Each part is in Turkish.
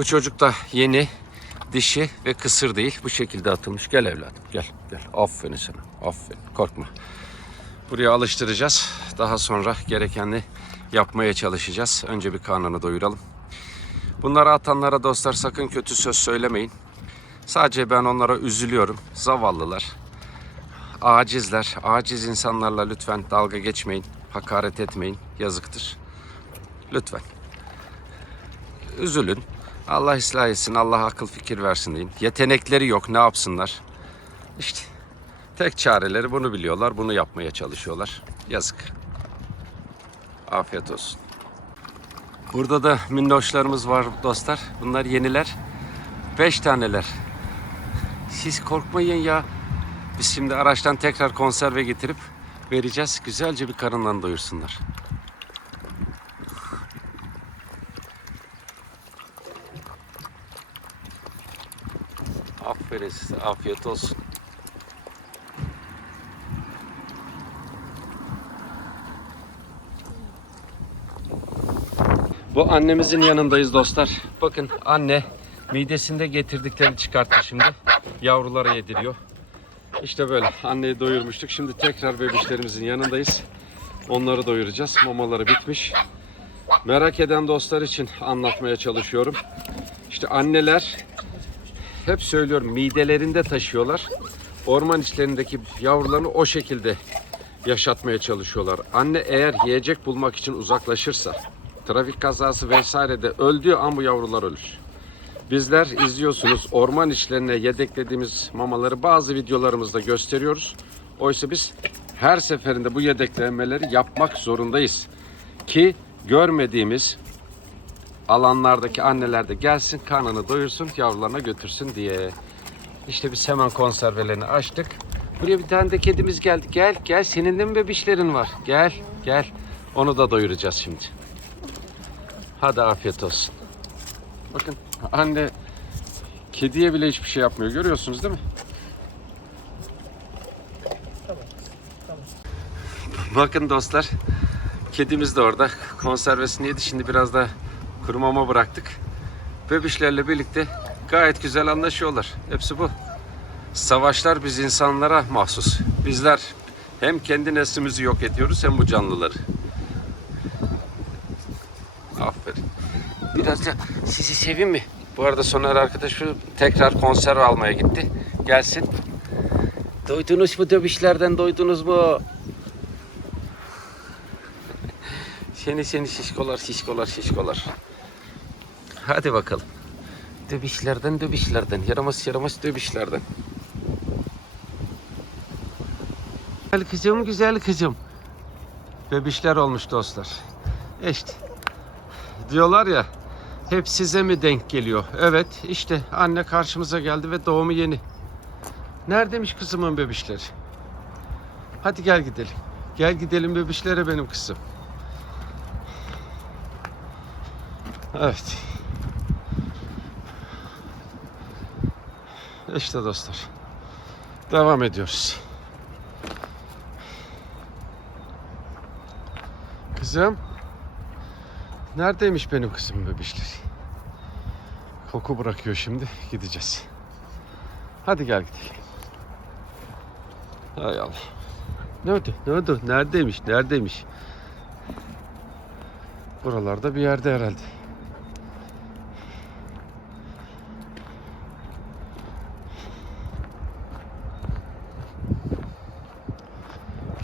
Bu çocuk da yeni, dişi ve kısır değil. Bu şekilde atılmış. Gel evladım gel. Gel. Aferin sana. Aferin. Korkma. Buraya alıştıracağız. Daha sonra gerekeni yapmaya çalışacağız. Önce bir karnını doyuralım. Bunları atanlara dostlar sakın kötü söz söylemeyin. Sadece ben onlara üzülüyorum. Zavallılar. Acizler. Aciz insanlarla lütfen dalga geçmeyin. Hakaret etmeyin. Yazıktır. Lütfen. Üzülün. Allah ıslah etsin. Allah akıl fikir versin deyin. Yetenekleri yok. Ne yapsınlar? İşte tek çareleri bunu biliyorlar. Bunu yapmaya çalışıyorlar. Yazık. Afiyet olsun. Burada da minnoşlarımız var dostlar. Bunlar yeniler. Beş taneler. Siz korkmayın ya. Biz şimdi araçtan tekrar konserve getirip vereceğiz. Güzelce bir karından doyursunlar. Size. Afiyet olsun. Bu annemizin yanındayız dostlar. Bakın anne midesinde getirdiklerini çıkarttı şimdi. Yavrulara yediriyor. İşte böyle anneyi doyurmuştuk. Şimdi tekrar bebişlerimizin yanındayız. Onları doyuracağız. Mamaları bitmiş. Merak eden dostlar için anlatmaya çalışıyorum. İşte anneler hep söylüyorum midelerinde taşıyorlar. Orman içlerindeki yavrularını o şekilde yaşatmaya çalışıyorlar. Anne eğer yiyecek bulmak için uzaklaşırsa, trafik kazası vesairede öldüğü an bu yavrular ölür. Bizler izliyorsunuz orman içlerine yedeklediğimiz mamaları bazı videolarımızda gösteriyoruz. Oysa biz her seferinde bu yedeklemeleri yapmak zorundayız. Ki görmediğimiz alanlardaki anneler de gelsin karnını doyursun yavrularına götürsün diye. İşte biz hemen konservelerini açtık. Buraya bir tane de kedimiz geldi. Gel gel senin de mi bebişlerin var? Gel gel. Onu da doyuracağız şimdi. Hadi afiyet olsun. Bakın anne kediye bile hiçbir şey yapmıyor. Görüyorsunuz değil mi? Bakın dostlar. Kedimiz de orada. Konservesini yedi. Şimdi biraz da kuru mama bıraktık. Bebişlerle birlikte gayet güzel anlaşıyorlar. Hepsi bu. Savaşlar biz insanlara mahsus. Bizler hem kendi neslimizi yok ediyoruz hem bu canlıları. Aferin. Biraz da sizi seveyim mi? Bu arada Soner arkadaşı tekrar konserve almaya gitti. Gelsin. Doydunuz mu dövüşlerden doydunuz mu? Seni seni şişkolar şişkolar şişkolar. Hadi bakalım. Dövüşlerden dövüşlerden. Yaramaz yaramaz dövüşlerden. Güzel kızım güzel kızım. Bebişler olmuş dostlar. İşte diyorlar ya hep size mi denk geliyor? Evet işte anne karşımıza geldi ve doğumu yeni. Neredeymiş kızımın bebişleri? Hadi gel gidelim. Gel gidelim bebişlere benim kızım. Evet. İşte dostlar. Devam ediyoruz. Kızım. Neredeymiş benim kızımın bebişleri? Koku bırakıyor şimdi. Gideceğiz. Hadi gel gidelim. Hay Allah. Ne oldu? Ne oldu? Neredeymiş? Neredeymiş? Buralarda bir yerde herhalde.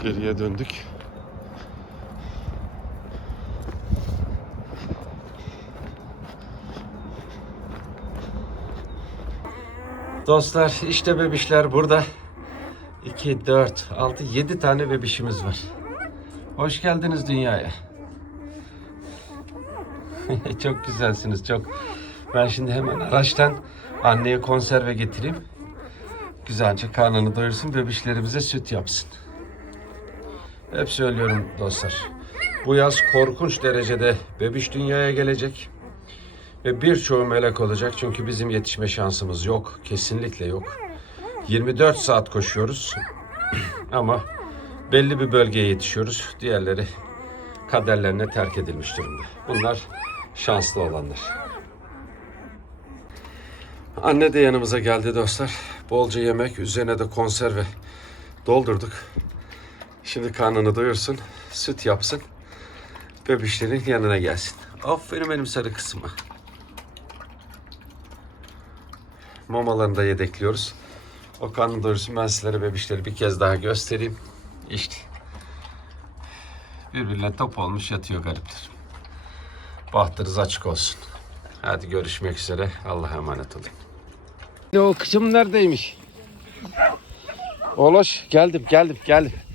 Geriye döndük. Dostlar işte bebişler burada. 2, 4, 6, 7 tane bebişimiz var. Hoş geldiniz dünyaya. çok güzelsiniz çok. Ben şimdi hemen araçtan anneye konserve getireyim. Güzelce karnını doyursun, bebişlerimize süt yapsın. Hep söylüyorum dostlar. Bu yaz korkunç derecede bebiş dünyaya gelecek. Ve birçoğu melek olacak çünkü bizim yetişme şansımız yok. Kesinlikle yok. 24 saat koşuyoruz. Ama belli bir bölgeye yetişiyoruz. Diğerleri kaderlerine terk edilmiş durumda. Bunlar şanslı olanlar. Anne de yanımıza geldi dostlar. Bolca yemek, üzerine de konserve doldurduk. Şimdi karnını doyursun, süt yapsın. Bebişlerin yanına gelsin. Aferin benim sarı kızıma. Mamalarını da yedekliyoruz. O karnını doyursun ben sizlere bebişleri bir kez daha göstereyim. İşte. Birbirine top olmuş yatıyor garipler. Bahtınız açık olsun. Hadi görüşmek üzere. Allah'a emanet olun. O kızım neredeymiş? Oloş geldim geldim geldim.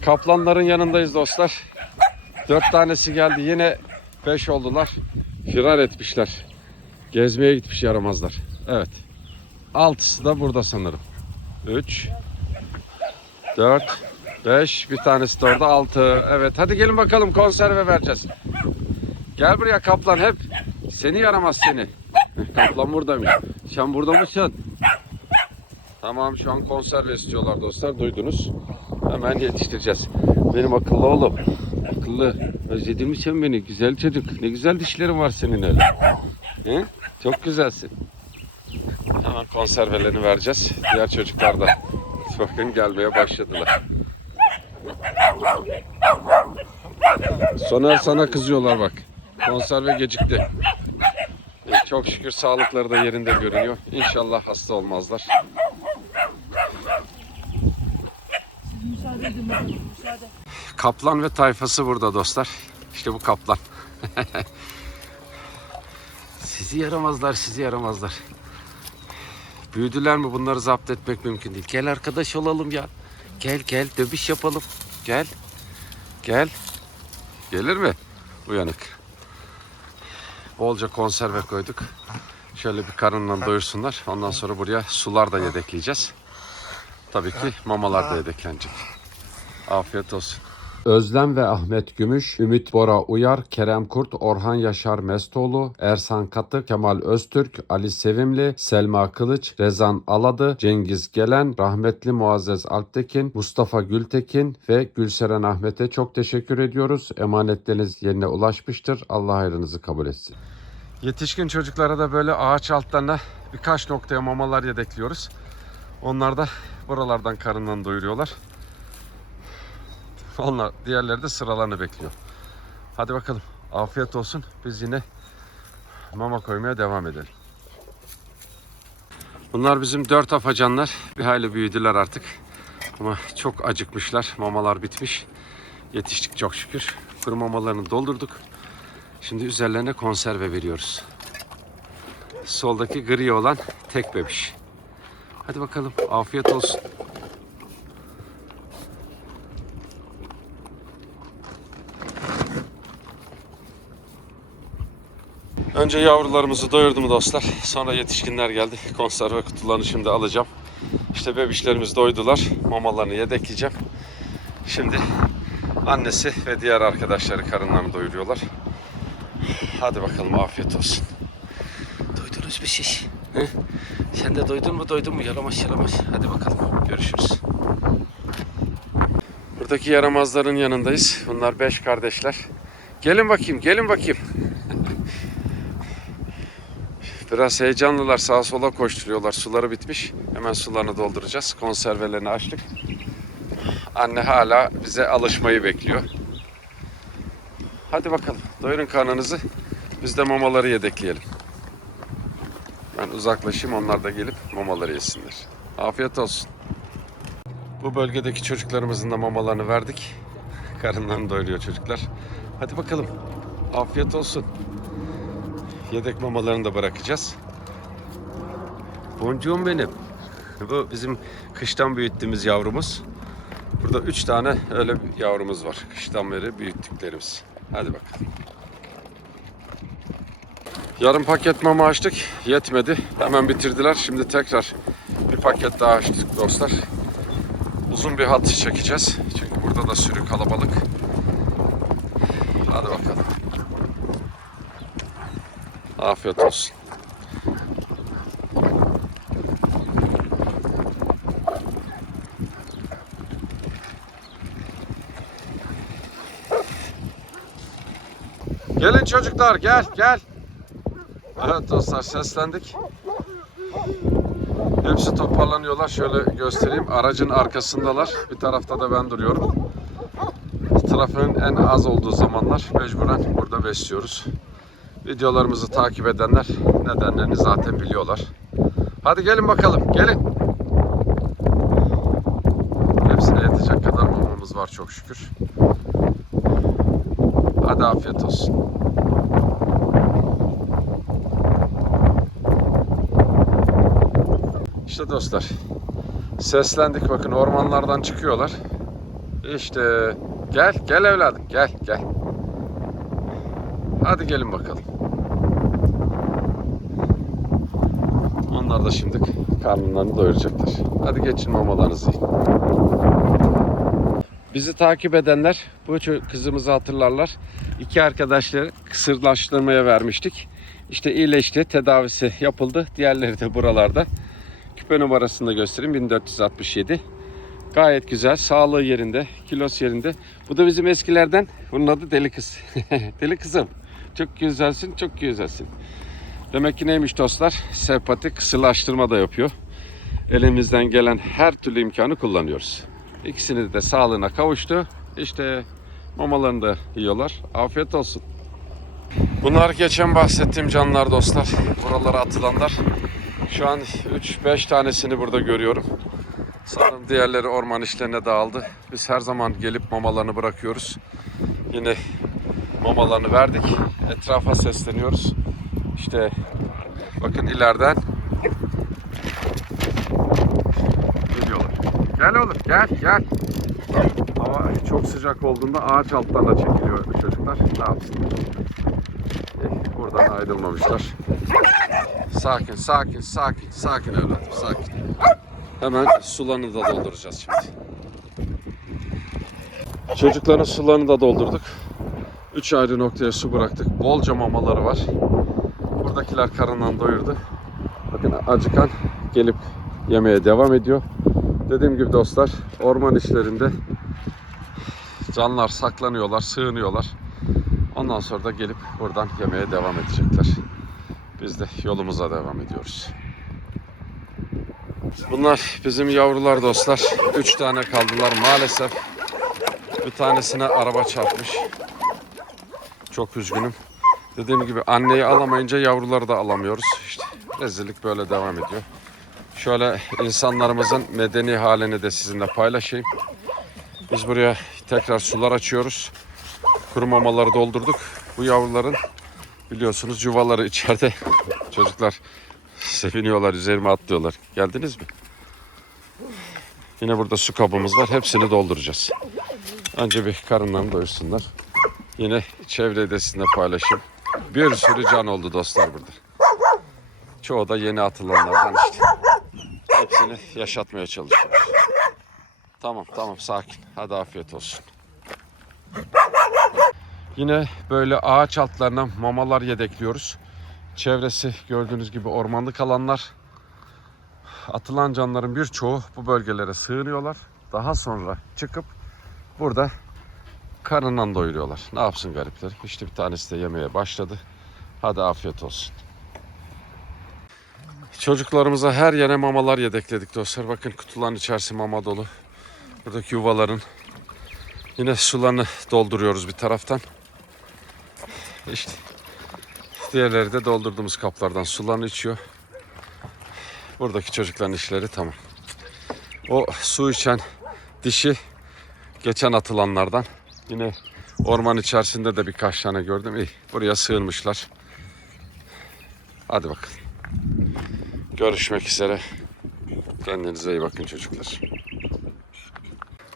Kaplanların yanındayız dostlar. Dört tanesi geldi. Yine beş oldular. Firar etmişler. Gezmeye gitmiş yaramazlar. Evet. Altısı da burada sanırım. Üç. Dört. Beş. Bir tanesi de orada. Altı. Evet. Hadi gelin bakalım konserve vereceğiz. Gel buraya kaplan hep. Seni yaramaz seni. Kaplan buradaymış. Sen burada mısın? Tamam şu an konserve istiyorlar dostlar. Duydunuz. Hemen yetiştireceğiz. Benim akıllı oğlum. Akıllı. Özledin mi sen beni? Güzel çocuk. Ne güzel dişlerin var senin öyle. He? Çok güzelsin. Hemen konservelerini vereceğiz. Diğer çocuklar da bakın gelmeye başladılar. Soner sana kızıyorlar bak. Konserve gecikti. Çok şükür sağlıkları da yerinde görünüyor. İnşallah hasta olmazlar. Kaplan ve tayfası burada dostlar. İşte bu kaplan. sizi yaramazlar, sizi yaramazlar. Büyüdüler mi bunları zapt etmek mümkün değil. Gel arkadaş olalım ya. Gel gel dövüş yapalım. Gel. Gel. Gelir mi? Uyanık. Bolca konserve koyduk. Şöyle bir karınla doyursunlar. Ondan sonra buraya sular da yedekleyeceğiz. Tabii ki mamalar da yedeklenecek. Afiyet olsun. Özlem ve Ahmet Gümüş, Ümit Bora Uyar, Kerem Kurt, Orhan Yaşar Mestoğlu, Ersan Katı, Kemal Öztürk, Ali Sevimli, Selma Kılıç, Rezan Aladı, Cengiz Gelen, rahmetli Muazzez Alptekin, Mustafa Gültekin ve Gülseren Ahmet'e çok teşekkür ediyoruz. Emanetleriniz yerine ulaşmıştır. Allah hayrınızı kabul etsin. Yetişkin çocuklara da böyle ağaç altlarına birkaç noktaya mamalar yedekliyoruz. Onlar da buralardan karından doyuruyorlar. Onlar diğerleri de sıralarını bekliyor. Hadi bakalım. Afiyet olsun. Biz yine mama koymaya devam edelim. Bunlar bizim dört afacanlar. Bir hayli büyüdüler artık. Ama çok acıkmışlar. Mamalar bitmiş. Yetiştik çok şükür. Kuru mamalarını doldurduk. Şimdi üzerlerine konserve veriyoruz. Soldaki gri olan tek bebiş. Hadi bakalım. Afiyet olsun. Önce yavrularımızı doyurdum dostlar. Sonra yetişkinler geldi. Konserve kutularını şimdi alacağım. İşte bebişlerimiz doydular. Mamalarını yedekleyeceğim. Şimdi annesi ve diğer arkadaşları karınlarını doyuruyorlar. Hadi bakalım afiyet olsun. Doydunuz bir şiş. He? Sen de doydun mu doydun mu? Yalamaş yalamaş. Hadi bakalım görüşürüz. Buradaki yaramazların yanındayız. Bunlar beş kardeşler. Gelin bakayım, gelin bakayım. Biraz heyecanlılar sağa sola koşturuyorlar. Suları bitmiş. Hemen sularını dolduracağız. Konservelerini açtık. Anne hala bize alışmayı bekliyor. Hadi bakalım. Doyurun karnınızı. Biz de mamaları yedekleyelim. Ben uzaklaşayım. Onlar da gelip mamaları yesinler. Afiyet olsun. Bu bölgedeki çocuklarımızın da mamalarını verdik. Karınlarını doyuruyor çocuklar. Hadi bakalım. Afiyet olsun. Yedek mamalarını da bırakacağız. Boncuğum benim. Bu bizim kıştan büyüttüğümüz yavrumuz. Burada üç tane öyle yavrumuz var. Kıştan beri büyüttüklerimiz. Hadi bakalım. Yarım paket mama açtık. Yetmedi. Hemen bitirdiler. Şimdi tekrar bir paket daha açtık dostlar. Uzun bir hat çekeceğiz. Çünkü burada da sürü kalabalık. Hadi bakalım. Afiyet olsun. Gelin çocuklar gel gel. Evet dostlar seslendik. Hepsi toparlanıyorlar. Şöyle göstereyim. Aracın arkasındalar. Bir tarafta da ben duruyorum. Trafiğin en az olduğu zamanlar mecburen burada besliyoruz. Videolarımızı takip edenler nedenlerini zaten biliyorlar. Hadi gelin bakalım. Gelin. Hepsine yetecek kadar mamamız var çok şükür. Hadi afiyet olsun. İşte dostlar. Seslendik bakın ormanlardan çıkıyorlar. İşte gel gel evladım gel gel. Hadi gelin bakalım. Onlar da şimdi karnlarını doyuracaklar. Hadi geçin mamalarınızı. Bizi takip edenler bu kızımızı hatırlarlar. İki arkadaşları kısırlaştırmaya vermiştik. İşte iyileşti, tedavisi yapıldı. Diğerleri de buralarda. Küpe numarasını da göstereyim 1467. Gayet güzel, sağlığı yerinde, kilos yerinde. Bu da bizim eskilerden. Bunun adı Deli Kız. Deli Kızım. Çok güzelsin, çok güzelsin. Demek ki neymiş dostlar? Sempatik kısırlaştırma da yapıyor. Elimizden gelen her türlü imkanı kullanıyoruz. İkisini de sağlığına kavuştu. İşte mamalarını da yiyorlar. Afiyet olsun. Bunlar geçen bahsettiğim canlar dostlar. Buralara atılanlar. Şu an 3-5 tanesini burada görüyorum. Sanırım diğerleri orman işlerine dağıldı. Biz her zaman gelip mamalarını bırakıyoruz. Yine mamalarını verdik. Etrafa sesleniyoruz. İşte bakın ileriden geliyorlar. Gel oğlum gel gel. Hava çok sıcak olduğunda ağaç alttan da çekiliyor çocuklar. Ne yapsınlar? Eh, Buradan ayrılmamışlar. Sakin, sakin, sakin, sakin evladım, sakin. Hemen sularını da dolduracağız şimdi. Çocukların sularını da doldurduk. Üç ayrı noktaya su bıraktık. Bolca mamaları var. Buradakiler karından doyurdu. Bakın acıkan gelip yemeye devam ediyor. Dediğim gibi dostlar orman işlerinde canlar saklanıyorlar, sığınıyorlar. Ondan sonra da gelip buradan yemeye devam edecekler. Biz de yolumuza devam ediyoruz. Bunlar bizim yavrular dostlar. Üç tane kaldılar maalesef. Bir tanesine araba çarpmış. Çok üzgünüm. Dediğim gibi anneyi alamayınca yavruları da alamıyoruz. İşte rezillik böyle devam ediyor. Şöyle insanlarımızın medeni halini de sizinle paylaşayım. Biz buraya tekrar sular açıyoruz. Kuru mamaları doldurduk. Bu yavruların biliyorsunuz yuvaları içeride. Çocuklar seviniyorlar, üzerime atlıyorlar. Geldiniz mi? Yine burada su kabımız var. Hepsini dolduracağız. Önce bir karınlarını doyursunlar. Yine çevreyi de sizinle paylaşayım. Bir sürü can oldu dostlar burada. Çoğu da yeni atılanlardan işte. Hepsini yaşatmaya çalışıyoruz. Tamam tamam sakin. Hadi afiyet olsun. Yine böyle ağaç altlarına mamalar yedekliyoruz. Çevresi gördüğünüz gibi ormanlık alanlar. Atılan canların birçoğu bu bölgelere sığınıyorlar. Daha sonra çıkıp burada karnından doyuruyorlar. Ne yapsın garipler? İşte bir tanesi de yemeye başladı. Hadi afiyet olsun. Çocuklarımıza her yere mamalar yedekledik dostlar. Bakın kutuların içerisi mama dolu. Buradaki yuvaların yine sularını dolduruyoruz bir taraftan. İşte diğerleri de doldurduğumuz kaplardan sularını içiyor. Buradaki çocukların işleri tamam. O su içen dişi geçen atılanlardan. Yine orman içerisinde de birkaç tane gördüm. İyi, buraya sığınmışlar. Hadi bakalım. Görüşmek üzere. Kendinize iyi bakın çocuklar.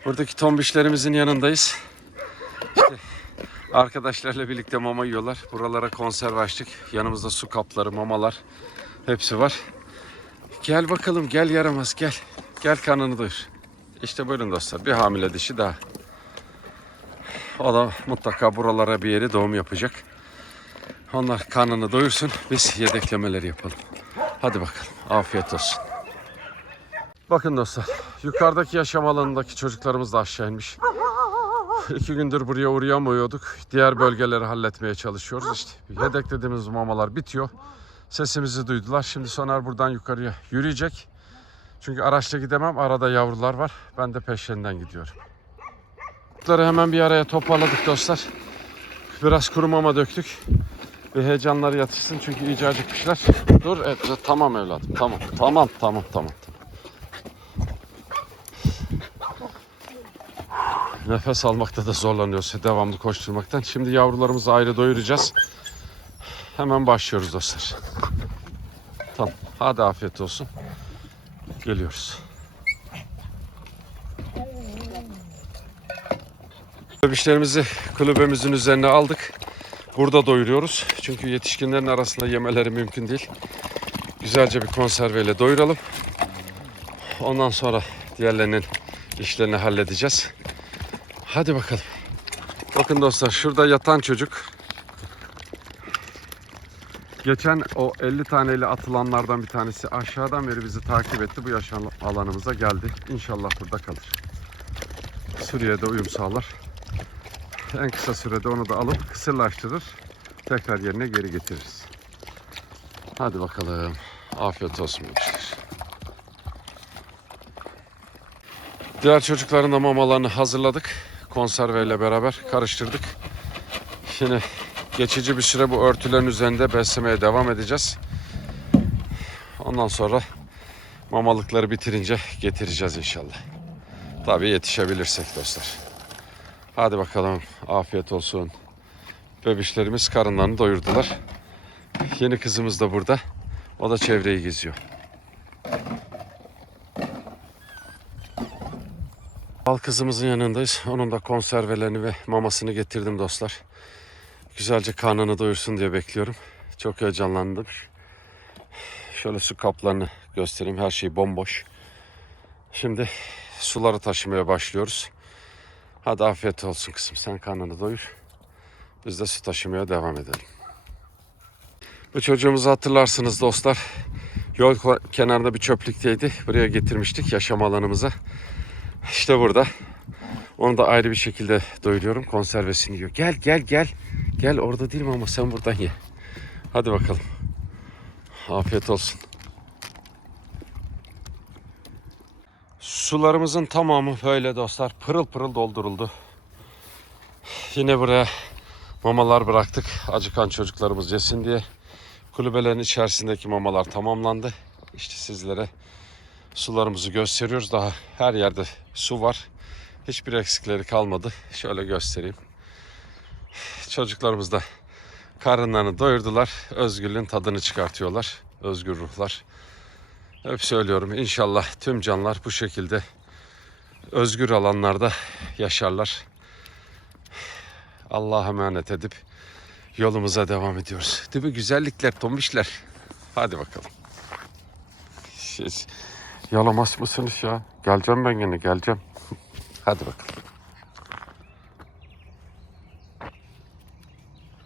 Buradaki tombişlerimizin yanındayız. İşte arkadaşlarla birlikte mama yiyorlar. Buralara konserve açtık. Yanımızda su kapları, mamalar hepsi var. Gel bakalım gel yaramaz gel. Gel karnını doyur. İşte buyurun dostlar bir hamile dişi daha. O da mutlaka buralara bir yeri doğum yapacak. Onlar karnını doyursun biz yedeklemeleri yapalım. Hadi bakalım afiyet olsun. Bakın dostlar yukarıdaki yaşam alanındaki çocuklarımız da aşağı inmiş. İki gündür buraya uğrayamıyorduk. Diğer bölgeleri halletmeye çalışıyoruz. İşte yedeklediğimiz mamalar bitiyor. Sesimizi duydular. Şimdi Soner buradan yukarıya yürüyecek. Çünkü araçla gidemem. Arada yavrular var. Ben de peşlerinden gidiyorum. Çocukları hemen bir araya toparladık dostlar. Biraz kuru mama döktük. Bir heyecanları yatışsın çünkü iyice acıkmışlar. Dur, evet, tamam evladım. Tamam, tamam, tamam, tamam. Nefes almakta da zorlanıyoruz devamlı koşturmaktan. Şimdi yavrularımızı ayrı doyuracağız. Hemen başlıyoruz dostlar. Tamam. Hadi afiyet olsun. Geliyoruz. Bebişlerimizi kulübemizin üzerine aldık. Burada doyuruyoruz. Çünkü yetişkinlerin arasında yemeleri mümkün değil. Güzelce bir konserveyle doyuralım. Ondan sonra diğerlerinin işlerini halledeceğiz. Hadi bakalım. Bakın dostlar şurada yatan çocuk. Geçen o 50 taneyle atılanlardan bir tanesi aşağıdan beri bizi takip etti. Bu yaşam alanımıza geldi. İnşallah burada kalır. Suriye'de uyum sağlar. En kısa sürede onu da alıp kısırlaştırır. Tekrar yerine geri getiririz. Hadi bakalım. Afiyet olsun gençler. Diğer çocukların da mamalarını hazırladık. Konserveyle beraber karıştırdık. Şimdi geçici bir süre bu örtülerin üzerinde beslemeye devam edeceğiz. Ondan sonra mamalıkları bitirince getireceğiz inşallah. Tabii yetişebilirsek dostlar. Hadi bakalım afiyet olsun. Bebişlerimiz karınlarını doyurdular. Yeni kızımız da burada. O da çevreyi geziyor. Bal kızımızın yanındayız. Onun da konservelerini ve mamasını getirdim dostlar. Güzelce karnını doyursun diye bekliyorum. Çok heyecanlandım. Şöyle su kaplarını göstereyim. Her şey bomboş. Şimdi suları taşımaya başlıyoruz. Hadi afiyet olsun kızım. Sen karnını doyur. Biz de su taşımaya devam edelim. Bu çocuğumuzu hatırlarsınız dostlar. Yol kenarında bir çöplükteydi. Buraya getirmiştik yaşam alanımıza. İşte burada. Onu da ayrı bir şekilde doyuruyorum. Konservesini yiyor. Gel gel gel. Gel orada değilim ama sen buradan ye. Hadi bakalım. Afiyet olsun. Sularımızın tamamı böyle dostlar. Pırıl pırıl dolduruldu. Yine buraya mamalar bıraktık. Acıkan çocuklarımız yesin diye. Kulübelerin içerisindeki mamalar tamamlandı. İşte sizlere sularımızı gösteriyoruz. Daha her yerde su var. Hiçbir eksikleri kalmadı. Şöyle göstereyim. Çocuklarımız da karınlarını doyurdular. Özgürlüğün tadını çıkartıyorlar. Özgür ruhlar. Hep söylüyorum inşallah tüm canlar bu şekilde özgür alanlarda yaşarlar. Allah'a emanet edip yolumuza devam ediyoruz. Değil mi güzellikler, tombişler? Hadi bakalım. Siz yalamaz mısınız ya? Geleceğim ben yine geleceğim. Hadi bakalım.